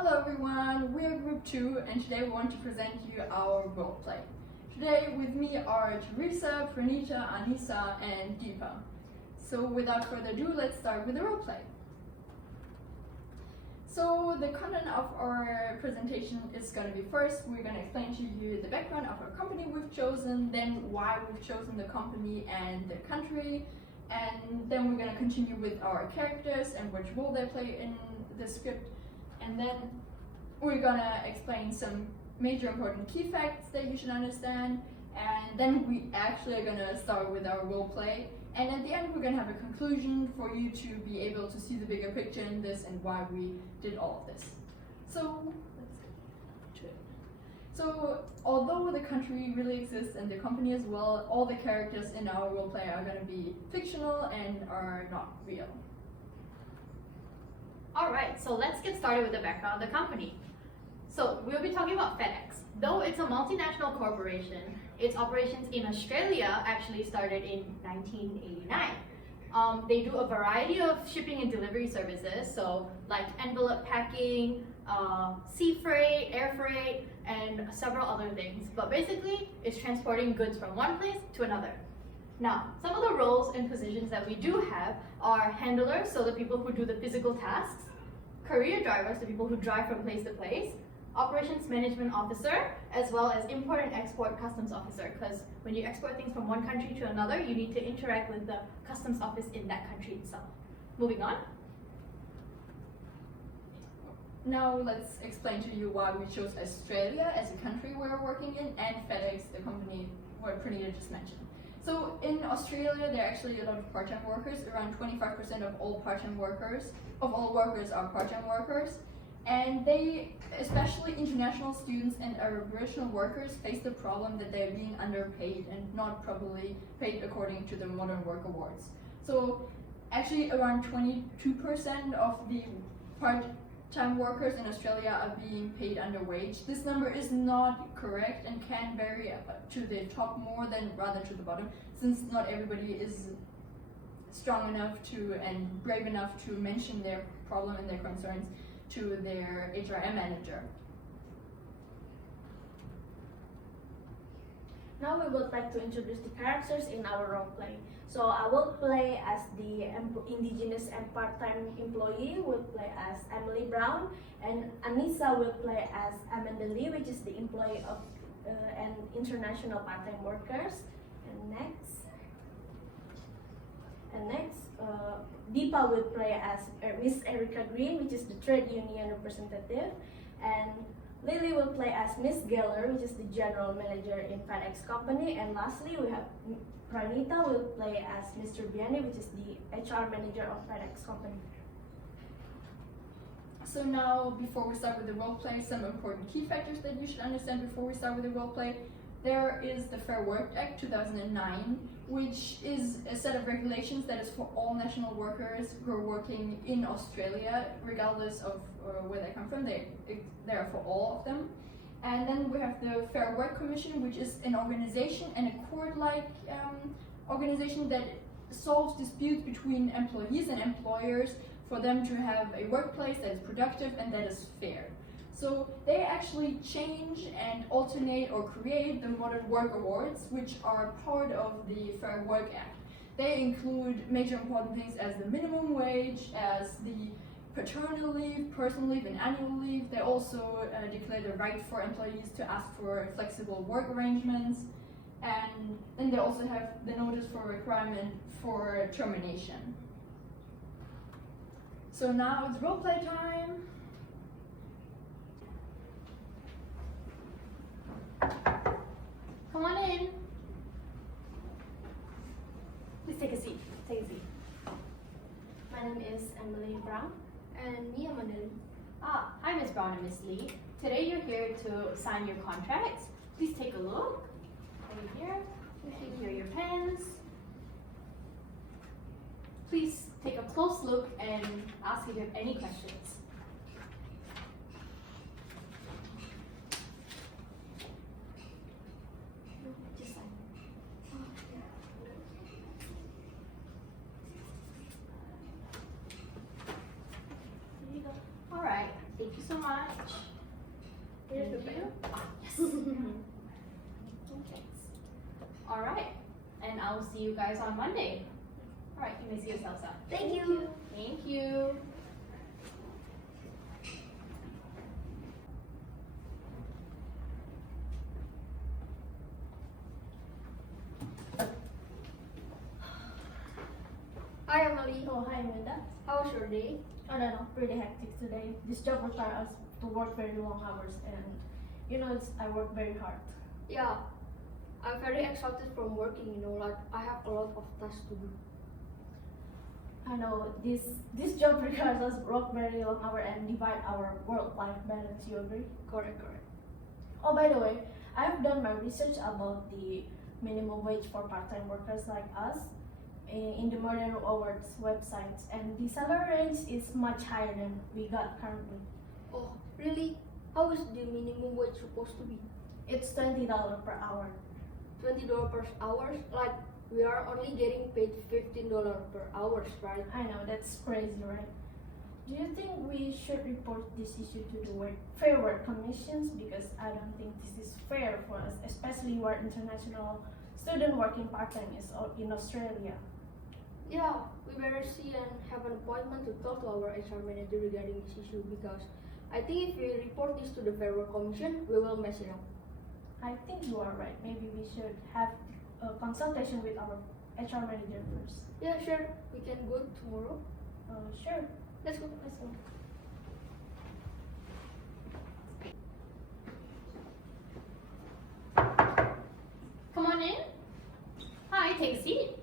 Hello everyone, we're Group 2 and today we want to present you our roleplay. Today with me are Teresa, Pranita, Anissa and Deepa. So without further ado, let's start with the roleplay. So the content of our presentation is going to be first, we're going to explain to you the background of our company we've chosen, then why we've chosen the company and the country, and then we're going to continue with our characters and which role they play in the script. And then we're gonna explain some major important key facts that you should understand, and then we actually are gonna start with our role play, and at the end we're gonna have a conclusion for you to be able to see the bigger picture in this and why we did all of this. So let's get to it. So although the country really exists and the company as well, all the characters in our role play are gonna be fictional and are not real. Alright, so let's get started with the background of the company. So we'll be talking about FedEx. Though it's a multinational corporation, its operations in Australia actually started in 1989. They do a variety of shipping and delivery services, so like envelope packing, sea freight, air freight, and several other things. But basically, it's transporting goods from one place to another. Now, some of the roles and positions that we do have are handlers, so the people who do the physical tasks, courier drivers, the people who drive from place to place, operations management officer, as well as import and export customs officer, because when you export things from one country to another, you need to interact with the customs office in that country itself. Moving on. Now let's explain to you why we chose Australia as a country we're working in and FedEx, the company what Pranita just mentioned. So in Australia, there are actually a lot of part-time workers. Around 25% of all workers are part-time workers. And they, especially international students and Aboriginal workers, face the problem that they're being underpaid and not properly paid according to the Modern Work Awards. So actually around 22% of the part-time workers in Australia are being paid under wage. This number is not correct and can vary to the top more than rather to the bottom, since not everybody is strong enough to and brave enough to mention their problem and their concerns to their HRM manager. Now we would like to introduce the characters in our role play. So I will play as the indigenous and part-time employee, will play as Emily Brown, and Anissa will play as Amanda Lee, which is the employee of and international part-time workers. And next, Deepa will play as Miss Erica Green, which is the trade union representative, and Lily will play as Miss Geller, which is the general manager in FedEx company, and lastly we have Pranita will play as Mr. Biani, which is the HR manager of FedEx company. So now, before we start with the roleplay, some important key factors that you should understand before we start with the roleplay. There is the Fair Work Act 2009, which is a set of regulations that is for all national workers who are working in Australia, regardless of where they come from. They are for all of them. And then we have the Fair Work Commission, which is an organization and a court-like organization that solves disputes between employees and employers for them to have a workplace that is productive and that is fair. So they actually change and alternate or create the Modern Work Awards, which are part of the Fair Work Act. They include major important things as the minimum wage, as the paternal leave, personal leave, and annual leave. They also declare the right for employees to ask for flexible work arrangements. And then they also have the notice for requirement for termination. So now it's roleplay time. Come on in. Please take a seat. Take a seat. My name is Emily Brown. And me, Amanda Lee. Hi Ms. Brown and Ms. Lee. Today you're here to sign your contracts. Please take a look. Over here. Here are your pens. Please take a close look and ask if you have any questions. Just sign. There you go. Alright, thank you so much. Here's the Thank pen. you. Okay. All right, and I'll see you guys on Monday. All right, you may see yourselves out. Thank you. Thank you. Hi Emily. Oh, hi Amanda. How was your day? I don't know, pretty hectic today. This job requires us to work very long hours and I work very hard. Yeah, I'm very exhausted from working, like I have a lot of tasks to do. I know this job requires us work very long hours and divide our work-life balance, you agree? Correct. Oh, by the way, I've done my research about the minimum wage for part-time workers like us in the Modern Awards websites, and the salary range is much higher than we got currently. Oh, really? How is the minimum wage supposed to be? It's $20 per hour. $20 per hour? Like we are only getting paid $15 per hour, right? I know, that's crazy, right? Do you think we should report this issue to the Fair Work Commissions? Because I don't think this is fair for us, especially where international student working part-time is in Australia. Yeah, we better see and have an appointment to talk to our HR manager regarding this issue because I think if we report this to the Fair Work Commission, we will mess it up. I think you are right. Maybe we should have a consultation with our HR manager first. Yeah, sure. We can go tomorrow. Sure. Let's go. Let's go. Come on in. Hi, take a seat.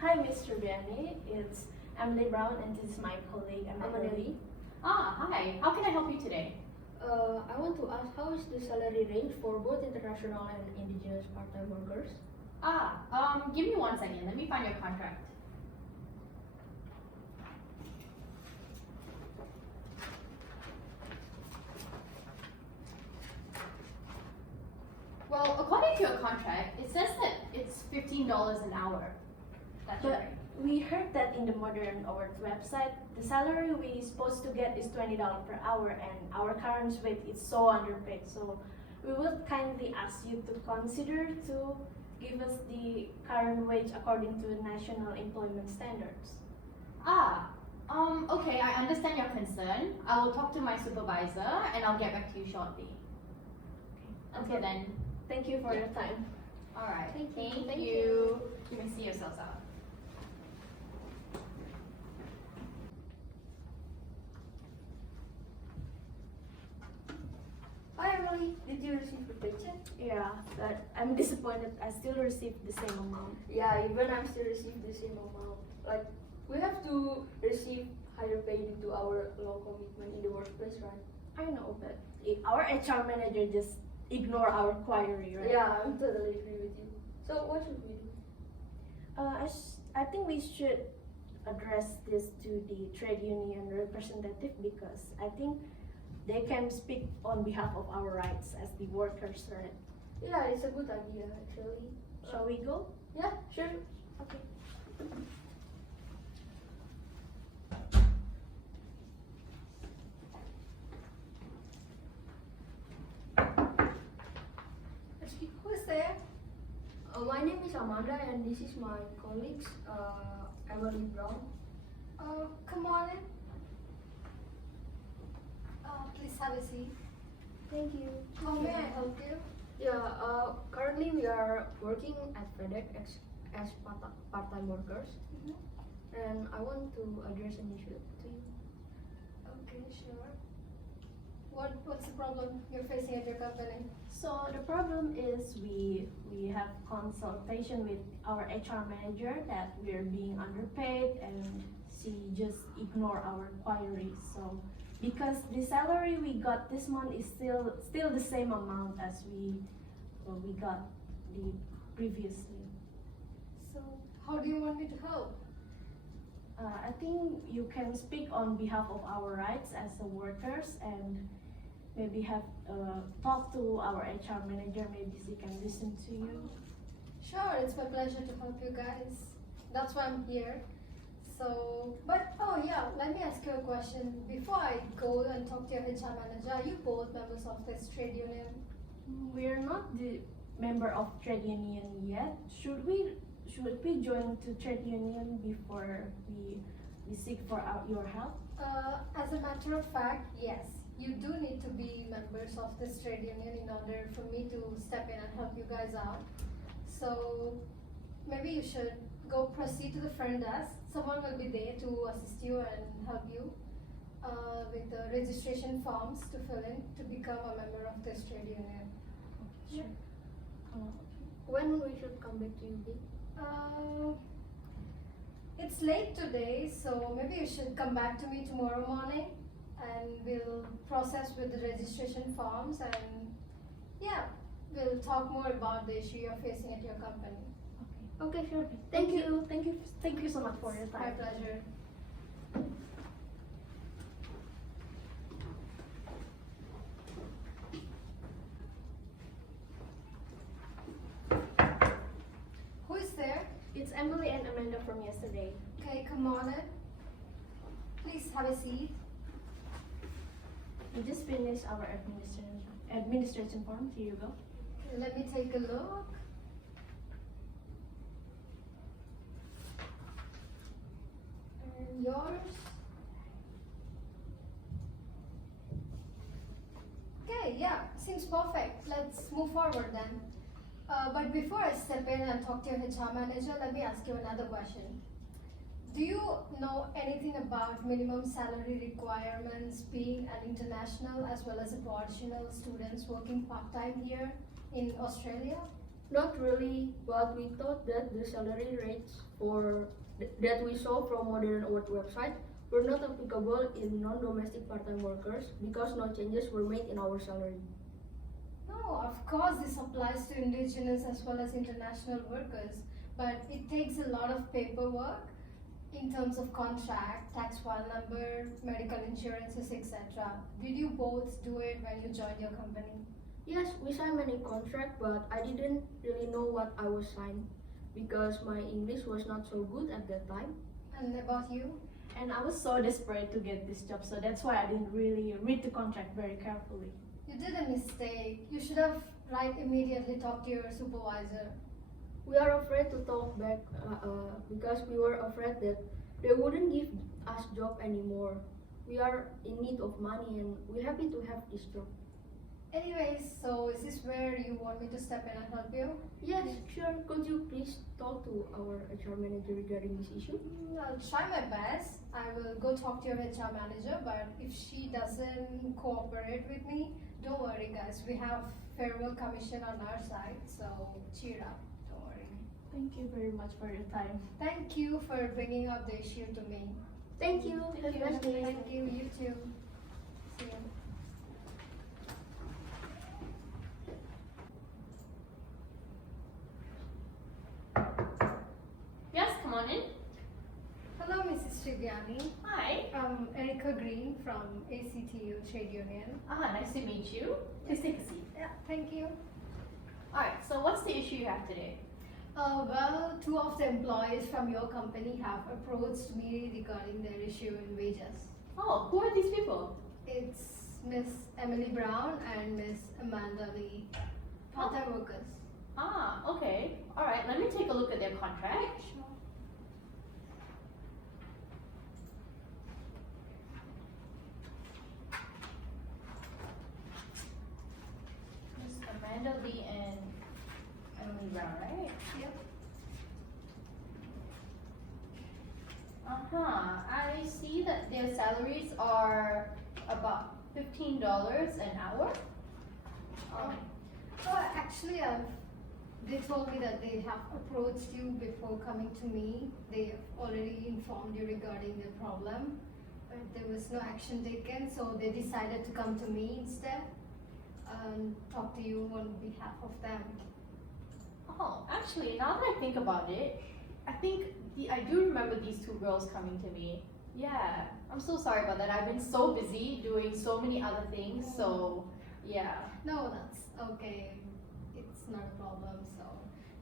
Hi, Mr. Biani. It's Emily Brown, and this is my colleague, Emily. Ah, hi. How can I help you today? I want to ask how is the salary range for both international and indigenous part-time workers? Give me 1 second. Let me find your contract. Well, according to your contract, it says that it's $15 an hour. That's But right. we heard that in the Modern Awards website, the salary we supposed to get is $20 per hour, and our current rate is so underpaid. So we would kindly ask you to consider to give us the current wage according to national employment standards. Okay, I understand your concern. I will talk to my supervisor and I'll get back to you shortly. Until then, Thank you for your time. alright. Thank you. You may see yourselves out. Hi Emily, did you receive your paycheck? Yeah, but I'm disappointed I still received the same amount. Yeah, even I'm still receiving the same amount. Like, we have to receive higher pay due to our law commitment in the workplace, right? I know, but our HR manager just ignore our query, right? Yeah, I'm totally agree with you. So what should we do? I think we should address this to the trade union representative because I think they can speak on behalf of our rights as the workers, right? Yeah, it's a good idea actually. Shall we go? Yeah, sure. Okay. Who's there? My name is Amanda and this is my colleague, Emily Brown. Come on in. Please have a seat. Thank you. How may I help you? Yeah, currently we are working at FedEx as part-time workers, and I want to address an issue to you. Okay, sure. What's the problem you're facing at your company? So the problem is we have consultation with our HR manager that we're being underpaid and she just ignore our queries. So because the salary we got this month is still the same amount as we got the previously. So, how do you want me to help? I think you can speak on behalf of our rights as the workers and maybe have talk to our HR manager. Maybe she can listen to you. Sure, it's my pleasure to help you guys. That's why I'm here. But oh yeah, let me ask you a question. Before I go and talk to your HR manager, are you both members of this trade union? We're not the member of trade union yet. Should we join to trade union before we seek for your help? As a matter of fact, yes. You do need to be members of this trade union in order for me to step in and help you guys out. So maybe you should go proceed to the front desk. Someone will be there to assist you and help you with the registration forms to fill in to become a member of this trade union. Sure. When we should come back to you? It's late today, so maybe you should come back to me tomorrow morning and we'll process with the registration forms and yeah, we'll talk more about the issue you're facing at your company. Okay, sure. Thank you. Thank you so much for your My time. pleasure. Who is there? It's Emily and Amanda from yesterday. Okay, come on in. Please have a seat. We just finished our administration forms. Here you go. Let me take a look. And yours? Okay, yeah, seems perfect. Let's move forward then. But before I step in and talk to your HR manager, let me ask you another question. Do you know anything about minimum salary requirements being an international as well as a professional students working part-time here in Australia? Not really, but we thought that the salary rates that we saw from Modern Work website were not applicable in non-domestic part-time workers because no changes were made in our salary. No, of course this applies to indigenous as well as international workers, but it takes a lot of paperwork in terms of contract, tax file number, medical insurances, etc. Did you both do it when you joined your company? Yes, we signed many contract, but I didn't really know what I was signed because my English was not so good at that time. And about you? And I was so desperate to get this job, so that's why I didn't really read the contract very carefully. You did a mistake. You should have immediately talked to your supervisor. We are afraid to talk back because we were afraid that they wouldn't give us job anymore. We are in need of money and we're happy to have this job. Anyways, so is this where you want me to step in and help you? Yes, sure. Could you please talk to our HR manager regarding this issue? I'll try my best. I will go talk to your HR manager, but if she doesn't cooperate with me, don't worry guys. We have farewell commission on our side, so cheer up. Don't worry. Thank you very much for your time. Thank you for bringing up the issue to me. Thank you. Have a nice day. Thank you. You too. See you. Yes, come on in. Hello, Mrs. Shivyani. Hi. I'm Erica Green from ACTU Trade Union. Nice to meet you. Please take a seat. Yeah, thank you. Alright, so what's the issue you have today? Well, two of the employees from your company have approached me regarding their issue in wages. Oh, who are these people? It's Miss Emily Brown and Miss Amanda Lee, part-time workers. Okay. Alright, let me take a look at their contract. Sure. Miss Amanda Lee and Emily Brown, right? Yep. I see that their salaries are about $15 an hour. Actually, they told me that they have approached you before coming to me. They have already informed you regarding their problem, but there was no action taken, so they decided to come to me instead and talk to you on behalf of them. Oh, actually, now that I think about it, I do remember these two girls coming to me. Yeah, I'm so sorry about that. I've been so busy doing so many other things, so yeah. No, that's okay. It's not a problem. So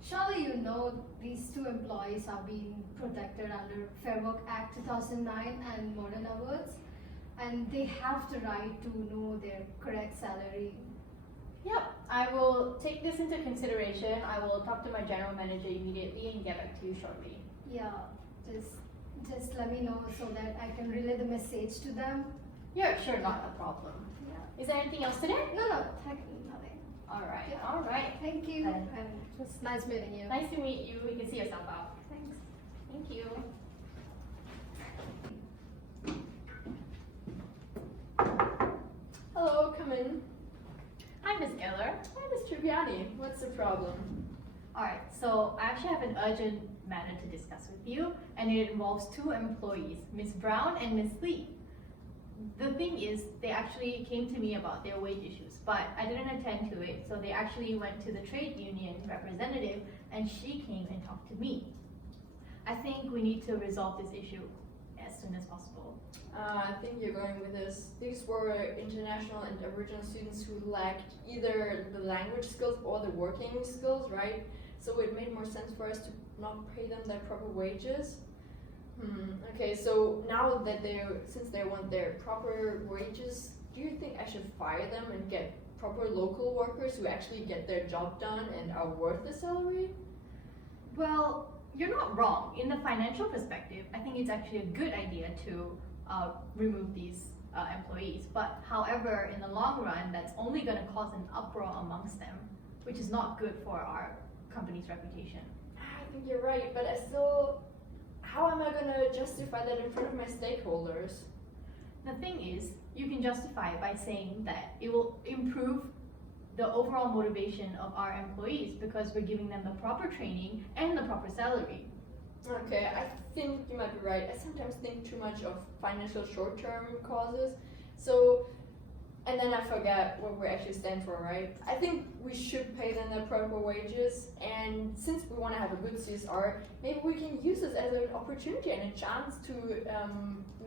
surely you know these two employees are being protected under Fair Work Act 2009 and Modern Hours, and they have the right to know their correct salary. Yep, I will take this into consideration. I will talk to my general manager immediately and get back to you shortly. Yeah, just let me know so that I can relay the message to them. Yeah, sure, not a problem. Yeah. Is there anything else today? No, nothing. Alright, Yeah. alright. Thank you, Then- and it was nice meeting you. Nice to meet you. You can see yourself out. Thanks. Thank you. Hello, come in. Hi, Miss Geller. Hi, Mr. Vianney. What's the problem? Alright, so I actually have an urgent matter to discuss with you, and it involves two employees, Miss Brown and Miss Lee. The thing is, they actually came to me about their wage issues, but I didn't attend to it, so they actually went to the trade union representative, and she came and talked to me. I think we need to resolve this issue as soon as possible. I think you're going with this. These were international and Aboriginal students who lacked either the language skills or the working skills, right? So it made more sense for us to not pay them their proper wages. Okay, so now that since they want their proper wages, do you think I should fire them and get proper local workers who actually get their job done and are worth the salary? Well, you're not wrong. In the financial perspective, I think it's actually a good idea to remove these employees. But however, in the long run, that's only going to cause an uproar amongst them, which is not good for our company's reputation. I think you're right, but how am I gonna justify that in front of my stakeholders? The thing is, you can justify it by saying that it will improve the overall motivation of our employees because we're giving them the proper training and the proper salary. Okay, I think you might be right. I sometimes think too much of financial short-term causes. And then I forget what we actually stand for, right? I think we should pay them their proper wages, and since we want to have a good CSR, maybe we can use this as an opportunity and a chance to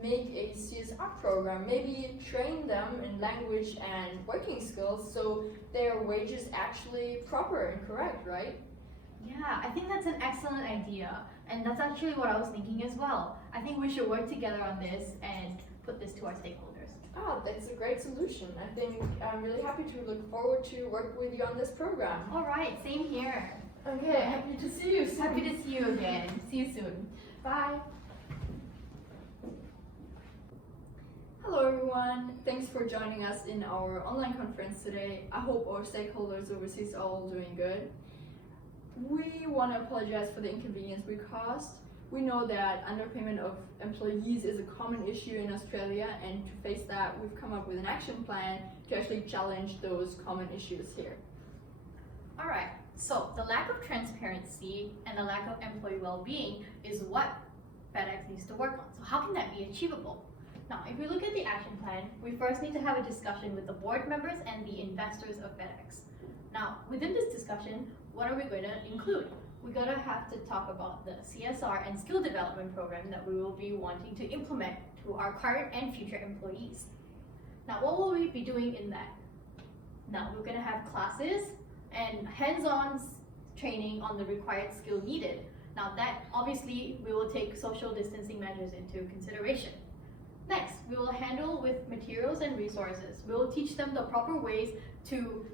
make a CSR program. Maybe train them in language and working skills so their wages actually proper and correct, right? Yeah, I think that's an excellent idea, and that's actually what I was thinking as well. I think we should work together on this and put this to our stakeholders. That's a great solution. I think I'm really happy to look forward to work with you on this program. All right, same here. Okay, happy to see you soon. Happy to see you again. See you soon. Bye. Hello everyone, thanks for joining us in our online conference today. I hope our stakeholders overseas are all doing good. We want to apologize for the inconvenience we caused. We know that underpayment of employees is a common issue in Australia, and to face that, we've come up with an action plan to actually challenge those common issues here. All right, so the lack of transparency and the lack of employee well-being is what FedEx needs to work on. So how can that be achievable? Now, if we look at the action plan, we first need to have a discussion with the board members and the investors of FedEx. Now, within this discussion, what are we going to include? We're going to have to talk about the CSR and skill development program that we will be wanting to implement to our current and future employees. Now, what will we be doing in that? Now, we're going to have classes and hands-on training on the required skill needed. Now, that obviously we will take social distancing measures into consideration. Next, we will handle with materials and resources. We will teach them the proper ways to,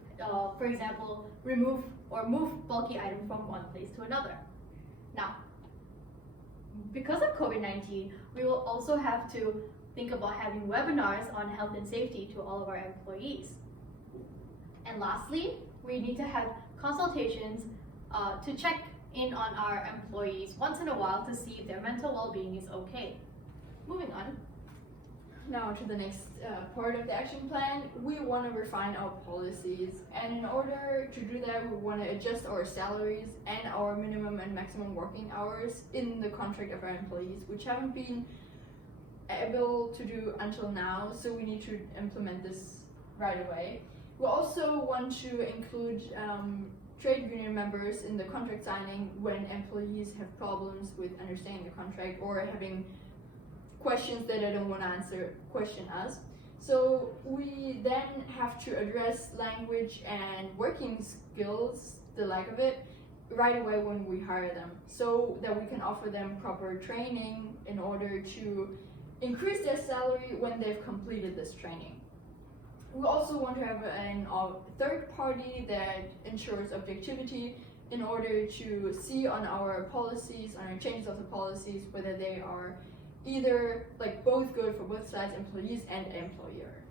for example, remove or move bulky items from one place to another. Now, because of COVID-19, we will also have to think about having webinars on health and safety to all of our employees. And lastly, we need to have consultations to check in on our employees once in a while to see if their mental well-being is okay. Moving on. Now to the next part of the action plan, we want to refine our policies, and in order to do that, we want to adjust our salaries and our minimum and maximum working hours in the contract of our employees, which haven't been able to do until now, so we need to implement this right away. We also want to include trade union members in the contract signing when employees have problems with understanding the contract or having questions that they don't want to question us. So we then have to address language and working skills, the lack of it, right away when we hire them, so that we can offer them proper training in order to increase their salary when they've completed this training. We also want to have a third party that ensures objectivity in order to see on our policies, on our changes of the policies, whether they are either like both good for both sides, employees and employer.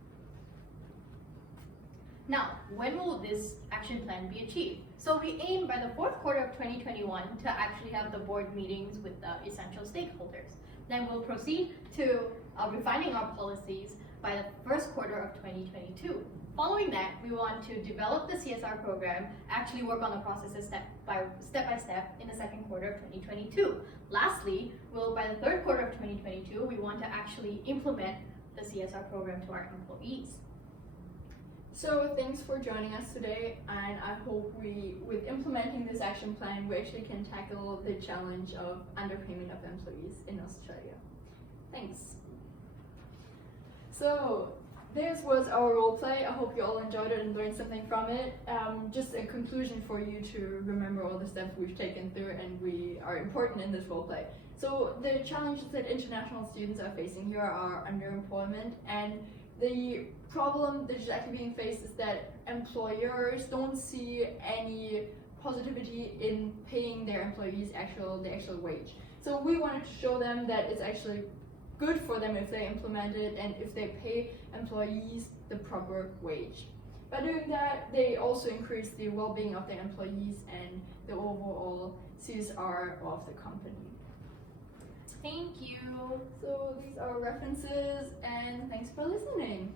Now, when will this action plan be achieved? So we aim by the fourth quarter of 2021 to actually have the board meetings with the essential stakeholders. Then we'll proceed to refining our policies by the first quarter of 2022. Following that, we want to develop the CSR program, actually work on the processes step by step in the second quarter of 2022. Lastly, by the third quarter of 2022, we want to actually implement the CSR program to our employees. So thanks for joining us today, and I hope with implementing this action plan, we actually can tackle the challenge of underpayment of employees in Australia. Thanks. So this was our role play. I hope you all enjoyed it and learned something from it. Just a conclusion for you to remember all the steps we've taken through and we are important in this role play. So the challenges that international students are facing here are underemployment, and the problem that is actually being faced is that employers don't see any positivity in paying their employees the actual wage. So we wanted to show them that it's actually good for them if they implement it and if they pay employees the proper wage. By doing that, they also increase the well-being of their employees and the overall CSR of the company. Thank you. So these are references, and thanks for listening.